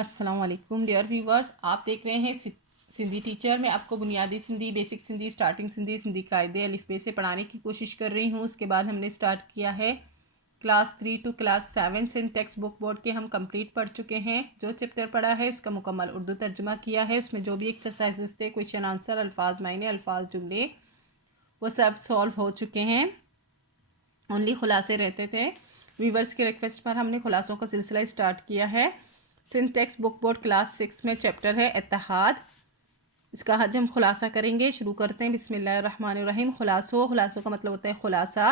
अस्सलाम वालेकुम dear viewers, आप देख रहे हैं सिंधी टीचर। मैं आपको बुनियादी सिंधी, बेसिक सिंधी, स्टार्टिंग सिंधी, सिंधी कायदे अलिफ बे से पढ़ाने की कोशिश कर रही हूँ। उसके बाद हमने स्टार्ट किया है क्लास 3 टू क्लास 7 से टेक्स्ट बुक बोर्ड के हम कंप्लीट पढ़ चुके हैं। जो चैप्टर पढ़ा है उसका मुकम्मल उर्दू तर्जुमा किया है। उसमें जो भी एक्सरसाइजेस थे, क्वेश्चन आंसर, अल्फाज मायने, अल्फाज जुमले, वो सब सॉल्व हो चुके हैं। ओनली खुलासे रहते थे। व्यूवर्स के रिक्वेस्ट पर हमने खुलासों का सिलसिला स्टार्ट किया है। Sindh text book board class 6 में चैप्टर है इत्तेहाद। इसका आज हम खुलासा करेंगे। शुरू करते हैं। बिस्मिल्लाहिर्रहमानिर्रहीम। खुलासों का मतलब होता है खुलासा।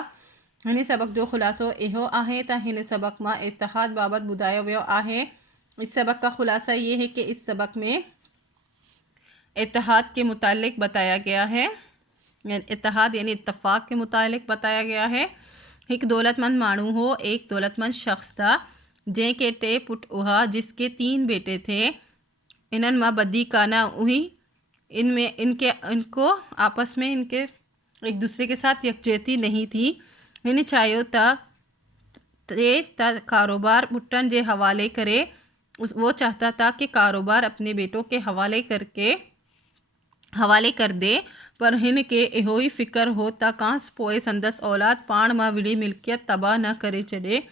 हिन सबक जो खुलासो इहो आहे त हिन सबक मां इत्तेहाद बाबत बुधायो वियो आहे। इस सबक का खुलासा ये है कि इस सबक में इत्तेहाद के मुतालिक बताया गया है। इत्तेहाद यानी इत्तफाक़ के मुतालिक बताया गया है। एक दौलतमंद मानू हो, एक दौलतमंद शख्स था जंहिंखे टे पुट हुआ, जिसके 3 बेटे थे। इन्हनि मां बदी काना हुई। इनको आपस में इनके एक दूसरे के साथ यकजहती नहीं थी। हिन चाहियो त कारोबार पुटन जे हवाले करे। वो चाहता था कि कारोबार अपने बेटों के हवाले कर दे, पर हिन के इहो ही फ़िक्र हो त कांस पोइ संदसि औलाद पाण मां विड़ी मिल्कियत तबाह न करे छॾे।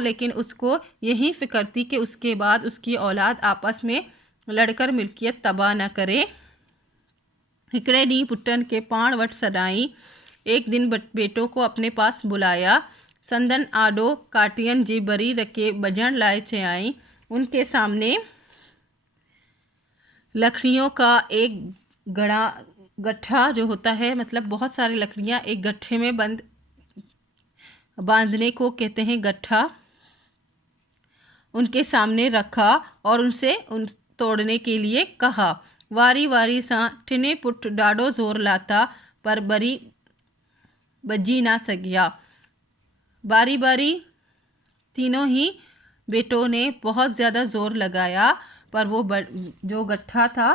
लेकिन उसको यही फ़िक्र थी कि उसके बाद उसकी औलाद आपस में लड़कर मिल्कियत तबाह न करे। हिकिड़े ॾींहुं पुटनि के पाण वटि सॾाई। एक दिन बेटों को अपने पास बुलाया। संदन आॾो काटियन जी बरी रखे बजण लाइ चयाई। उनके सामने लकड़ियों का एक गट्ठा जो होता है, मतलब बहुत सारी लकड़ियाँ एक गट्ठे में बांधने को कहते हैं गट्ठा, उनके सामने रखा और उनसे तोड़ने के लिए कहा। वारी वारी सां टिने पुट ॾाढो ज़ोर लाता, पर बरी बजी ना सकिया। बारी बारी तीनों ही बेटों ने बहुत ज़्यादा ज़ोर लगाया, पर वो जो गट्ठा था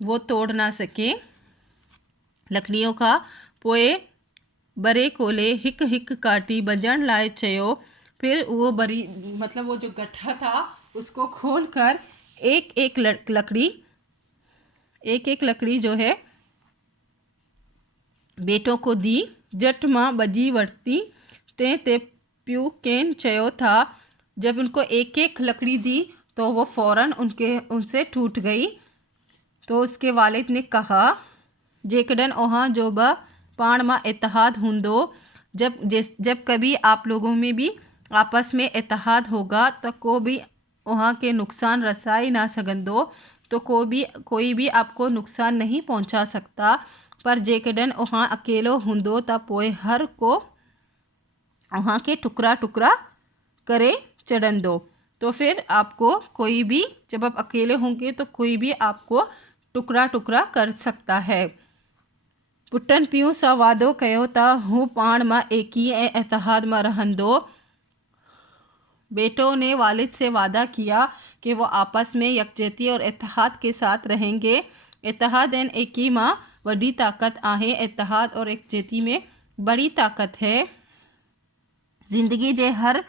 वो तोड़ ना सके लकड़ियों का। पोए बरे कोले हिक हिक काटी बजण लाइ चयो। फिर वो वो जो गट्ठा था उसको खोल कर एक एक लकड़ी जो है बेटों को दी। जट मां बजी वरती ते प्यू केन चयो था। जब उनको एक एक लकड़ी दी तो वो फ़ौरन उनसे टूट गई। तो उसके वालिद ने कहा, जेकॾहिं ओहां जो बि पाण मां इत्तेहाद हूंदो, जब कभी आप लोगों में भी आपस में इत्तेहाद होगा तो को भी वहाँ के नुकसान रसाई ना सघंदो, तो कोई भी आपको नुकसान नहीं पहुँचा सकता। पर जेकॾहिं वहाँ अकेलो हूंदो त पोइ हर को वहाँ के टुकड़ा टुकड़ा करे चढ़ंदो। तो फिर आपको कोई भी, जब आप अकेले होंगे तो कोई भी आपको टुकड़ा टुकड़ा कर सकता है। पुटन पियूं सां वादो कयो त हू पाण मां एकी ऐं इत्तेहाद मां रहंदो। बेटों ने वालिद से वादा किया कि वो आपस में यकजहती और इत्तेहाद के साथ रहेंगे। इत्तेहाद ऐं एकी मां वॾी ताकत आहे। इत्तेहाद और यकजहती में बड़ी ताकत है। ज़िंदगी जे हर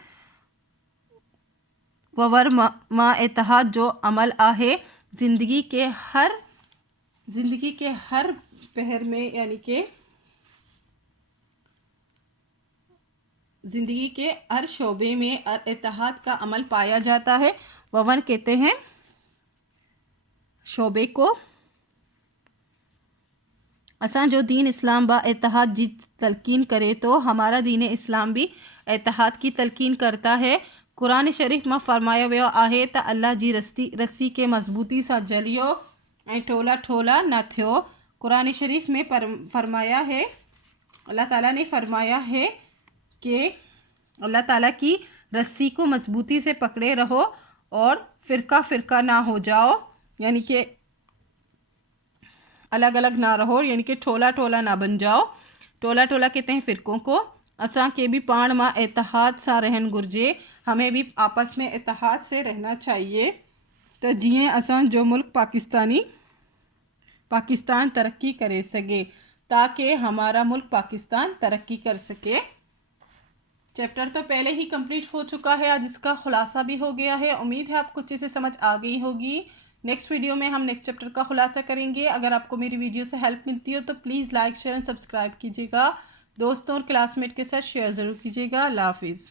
ववर मां इत्तेहाद जो अमल आहे। ज़िंदगी के हर पहर में, यानी कि ज़िंदगी के हर शोबे में इत्तेहाद का अमल पाया जाता है। ववन कहते हैं शोबे को। असां जो दीन इस्लाम बा इत्तेहाद जी तलकीन करे तो हमारा दीन इस्लाम भी इत्तेहाद की तलकीन करता है। कुरान शरीफ में फरमायो वियो आहे त अल्लाह जी रस्सी के मज़बूती सां जलियो ऐं ठोला ठोला न थियो। कुरान शरीफ में फरमाया है, अल्लाह ताला ने फरमाया है कि अल्लाह ताला की रस्सी को मज़बूती से पकड़े रहो और फ़िरका फ़िरका ना हो जाओ, यानी कि अलग अलग ना रहो, यानी कि ठोला ठोला ना बन जाओ। टोला टोला कहते हैं फ़िरकों को। असां के भी पाण मां इत्तेहाद सां रहन घुर्जे। हमें भी आपस में इत्तेहाद से रहना चाहिए तो जीअं असां जो मुल्क पाकिस्तान तरक्की करे सके, ताकि हमारा मुल्क पाकिस्तान तरक्की कर सके। चैप्टर तो पहले ही कंप्लीट हो चुका है, आज इसका खुलासा भी हो गया है। उम्मीद है आपको अच्छे से समझ आ गई होगी। नेक्स्ट वीडियो में हम नेक्स्ट चैप्टर का खुलासा करेंगे। अगर आपको मेरी वीडियो से हेल्प मिलती हो तो please like share and subscribe कीजिएगा। दोस्तों और क्लासमेट के साथ शेयर ज़रूर कीजिएगा। अल्लाह हाफिज़।